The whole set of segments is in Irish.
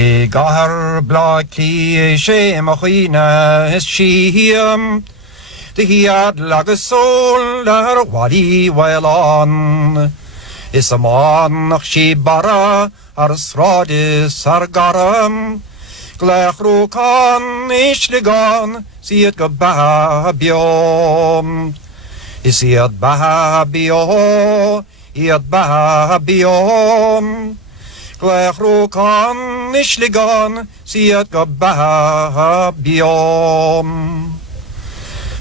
Gahar blad cliché machina is sheem. The hiad lag a soul dar wadi wailon. Is a man nach she bara ar sradis ar garam. Glech rukan ishligan siet go bahabiom. Is iad bahabio, iad bahabiom. Glech rukan ishligan siet go bahabiom.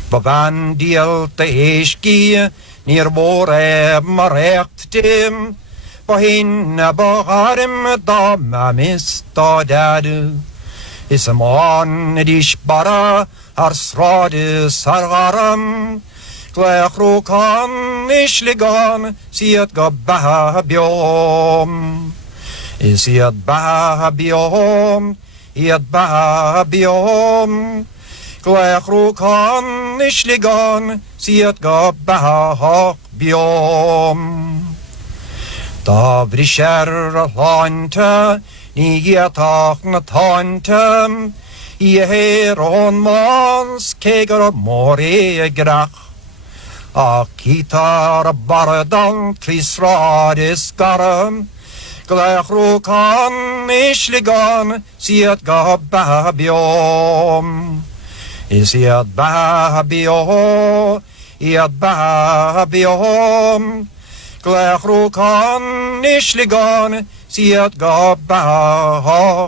Bavan diel te eishki neer vore marecht dim. Bahin baharim da mamis da dadu. Is a man dish bara ar sradis ar garam. Glech rukan ishligan siet go bahabiom. Is iad bahabiom, iad bahabiom. Glech rukan ishligan siet go bahabiom. Da vrisher a lanta ni giatach na tanta. I her on mans kegar mori grach. A kitar baradan trisradis garam. Glech rukan ishligan siet go bahabiom. Is iad bahabio, iad bahabiom. Glech rukan ishligan siet go bahabiom.